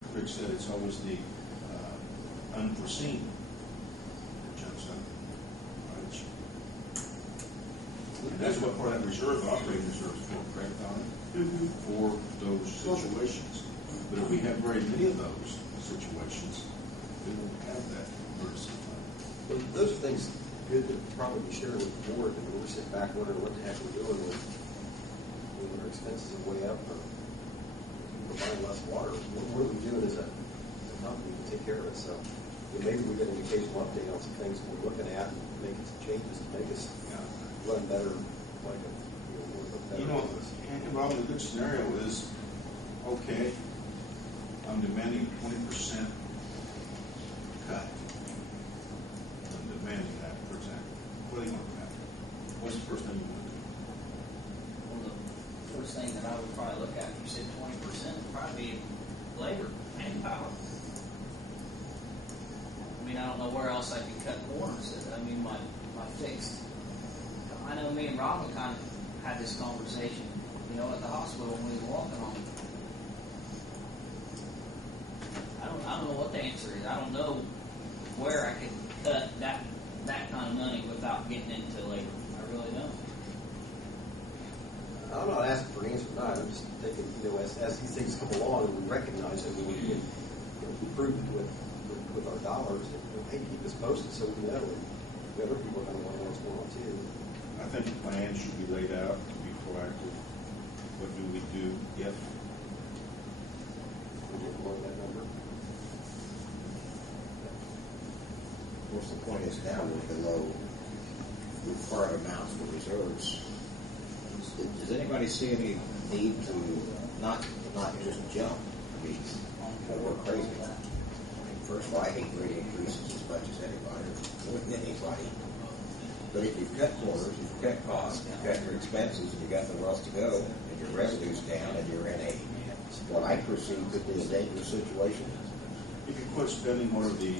Rick said it's always the unforeseen that jumps up. Right? And that's what part of that reserve, operating reserve, is for, correct, Donna? For those situations. But if we have very many of those situations, we won't have that emergency fund. Well, those are things good to probably be sharing with the board. I mean, we're sitting back wondering what the heck we're doing with when our expenses are way up or we're buying less water. What are we doing as a company to take care of it? So maybe we get an occasional update on some things we're looking at and making some changes to make us run better, like a better business. And Rob, the good scenario is, okay, I'm demanding 20% cut. I'm demanding that, for example. What do you want to happen? What's the first thing you want to do? Well, the first thing that I would probably look at, you said 20%, would probably be labor, manpower. I mean, I don't know where else I could cut corners. I mean, my fixed. I know me and Rob kind of had this conversation, at the hospital when we were walking on. I don't know what the answer is. I don't know where I could cut that kind of money without getting into labor. I really don't. I'm not asking for an answer tonight. I'm just thinking, as these things come along and we recognize that we can improve it with our dollars, and hey, keep us posted so we know. And the other people are going to want to know what's going on too. I think the plan should be laid out to be proactive. What do we do if we get below that number? Of course, the point is now we're below required amounts for reserves. Does anybody see any need to not just jump? I mean, go crazy. I mean, first of all, I hate rate increases as much as anybody, more than anybody. But if you've cut corners, if you've cut costs, you've cut your expenses, and you've got nowhere else to go, and your revenue's down, and you're in what I perceive could be a dangerous situation. if you quit spending, what are the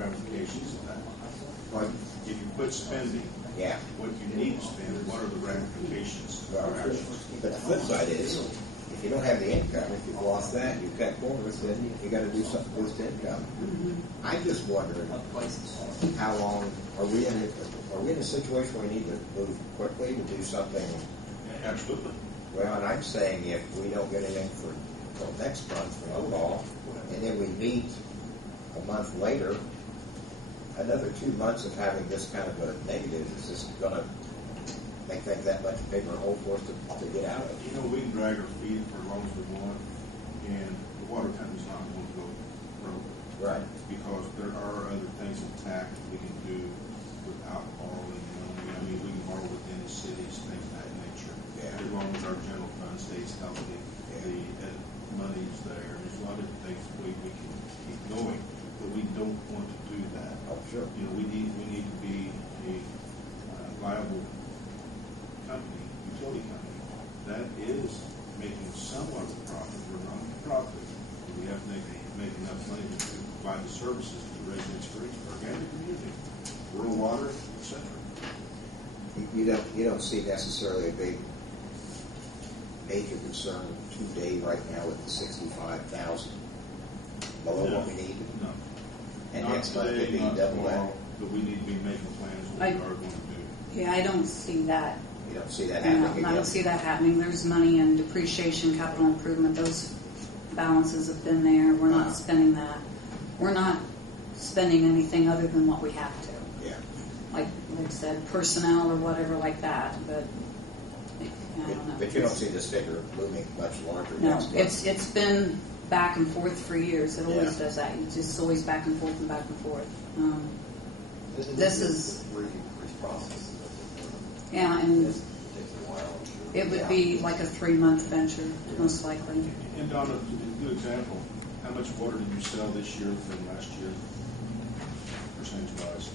ramifications of that? Right. If you quit spending, what you need to spend, what are the ramifications? But the flip side is, if you don't have the income, if you've lost that, you've cut corners, then you got to do something with the income. I'm just wondering, how long are we in? Are we in a situation where we need to move quickly to do something? Absolutely. Well, and I'm saying if we don't get anything until next month for no call, and then we meet a month later, another 2 months of having this kind of a negative is just going to make things that much bigger hole for us to get out of. We can drag our feet for as long as we want, and the water company's not going to go broke. Right. Because there are other things intact that we can do without borrowing money. I mean, we can borrow within the cities, things of that nature. Yeah. As long as our general fund stays healthy, the money's there. There's a lot of things we can keep going, but we don't want to do that. Oh, sure. We need to be a viable company, utility company, that is making somewhat of a profit. We're not a profit, but we have to make enough money to provide the services to the residents of Greensburg and the community, rural water, etc. You don't see necessarily a major concern today right now with the 65,000 below what we need. No. And not next month today, it'd be not double tomorrow, that. but we need to be making plans what we are going to do. Yeah, I don't see that. You don't see that happening. I don't see that happening. There's money in depreciation, capital improvement. Those balances have been there. We're not spending that. We're not spending anything other than what we have to. Yeah. Like I said, personnel or whatever like that. But I don't know. But you don't see this figure moving much larger. No, next month. it's been back and forth for years. It always does that. It's just always back and forth and back and forth. This is a increase process. Yeah, and It takes a while, I'm sure. it would be like a 3-month venture, most likely. And Donna, a good example, how much water did you sell this year from last year, percentage-wise?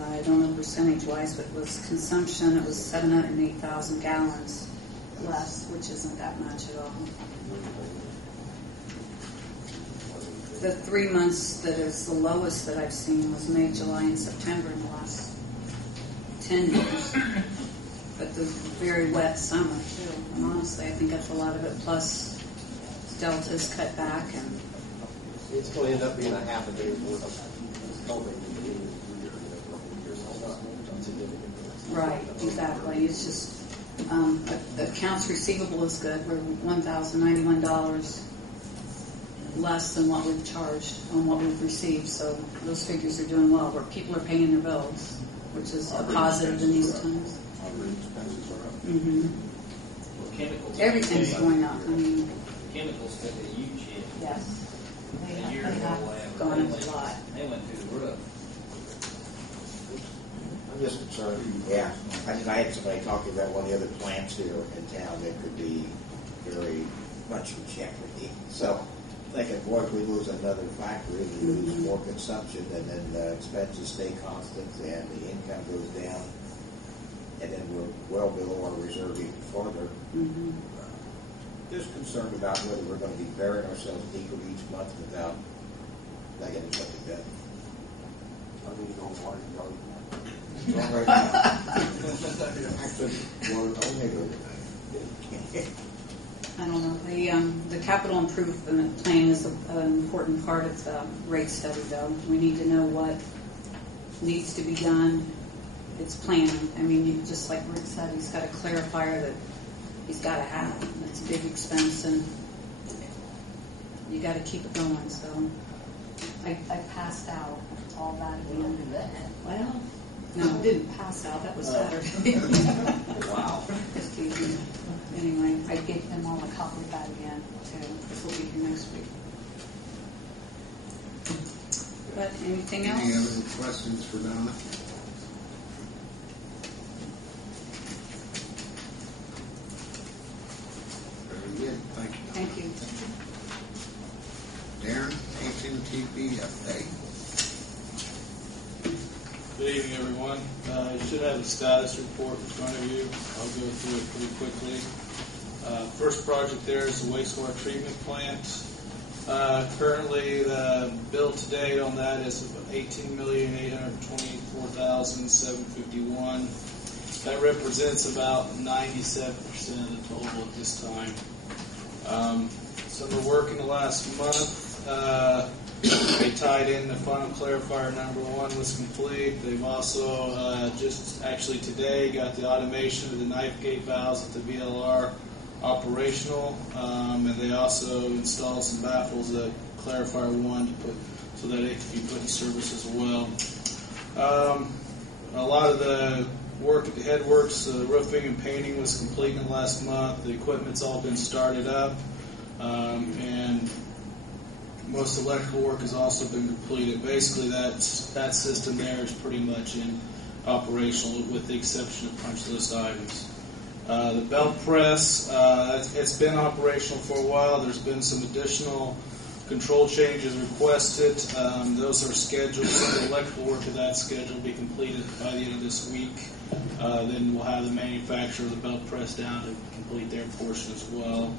I don't know percentage-wise, but it was consumption. It was 708,000 gallons less, which isn't that much at all. The 3 months that is the lowest that I've seen was May, July, and September in the last 10 years. But the very wet summer, too. And honestly, I think that's a lot of it. Plus, Delta's cut back, and It's going to end up being a half a day's worth of coloring in the beginning of the year, for a whole year, so it's not significant. Right, exactly. It's just, accounts receivable is good. We're $1,091 less than what we've charged on what we've received, so those figures are doing well, where people are paying their bills, which is a positive in these times. Operating expenses are up. Mm-hmm. Well, chemicals. Everything's going up. I mean, Chemicals took a huge hit. yes, A year they ago, have whatever. gone They up went- a lot. They went through the roof. I'm just concerned, yeah, I had somebody talking about one of the other plants here in town that could be very much in jeopardy. So, thinking, boy, if we lose another factory, we lose more consumption, and then the expenses stay constant, and the income goes down, and then we're well below our reserve even further. Mm-hmm. Just concerned about whether we're going to be burying ourselves deeper each month without not getting something done. I need to go water the garden. It's all right now. Actually, well, only I don't know. The capital improvement plan is an important part of the rate study, though. We need to know what needs to be done. It's planning. I mean, just like Rick said, he's got a clarifier that he's got to have. It's a big expense, and you got to keep it going. So I passed out all that again. Well, no, I didn't pass out. That was Saturday. Wow. Excuse me. Anyway, I gave them all a copy of that again, too. This will be here next week. But anything else? Any other questions for Donna? Very good, thank you. Thank you. Darren, HMTP update. Good evening, everyone. You should have a status report in front of you. I'll go through it pretty quickly. First project there is the wastewater treatment plant. Currently, the bill to date on that is $18,824,751. That represents about 97% of the total at this time. Some of the work in the last month, they tied in the final clarifier number 1 was complete. They've also just actually today got the automation of the knife gate valves at the VLR operational, and they also installed some baffles at clarifier 1 to put so that it can be put in service as well. A lot of the work at the headworks, roofing and painting was complete in the last month. The equipment's all been started up, and most electrical work has also been completed. Basically, that system there is pretty much in operational, with the exception of punch list items. The belt press, it's been operational for a while. There's been some additional control changes requested. Those are scheduled. Some of the electrical work of that schedule will be completed by the end of this week. Then we'll have the manufacturer of the belt press down to complete their portion as well.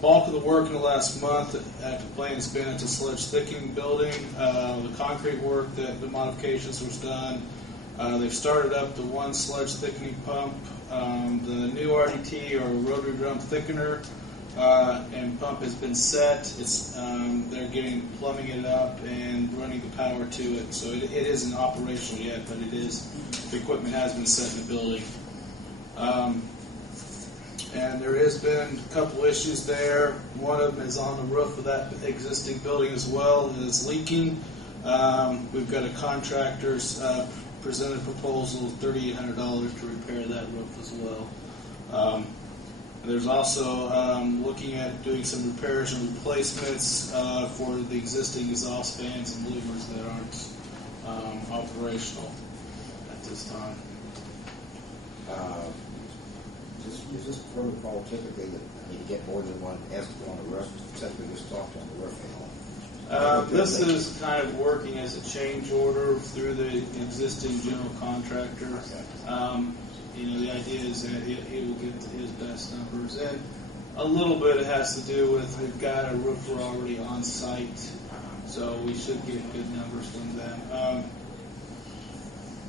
Bulk of the work in the last month at the plant has been at the sludge thickening building. The concrete work, the modifications was done. They've started up the 1 sludge thickening pump, the new RDT or rotary drum thickener, and pump has been set. They're plumbing it up and running the power to it. So it isn't operational yet, but it is. The equipment has been set in the building. And there has been a couple issues there. One of them is on the roof of that existing building as well. It is leaking. We've got a contractor's presented a proposal of $3,800 to repair that roof as well. There's also looking at doing some repairs and replacements for the existing exhaust fans and louvers that aren't operational at this time. Is this protocol typically that you get more than one estimate on the roof, since we just talked on the roofing? This is kind of working as a change order through the existing general contractor. The idea is that he will get his best numbers, and a little bit it has to do with we've got a roofer already on site, so we should get good numbers from them.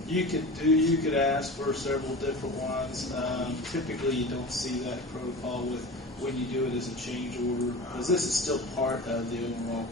You could ask for several different ones. Typically, you don't see that protocol with when you do it as a change order, because this is still part of the overall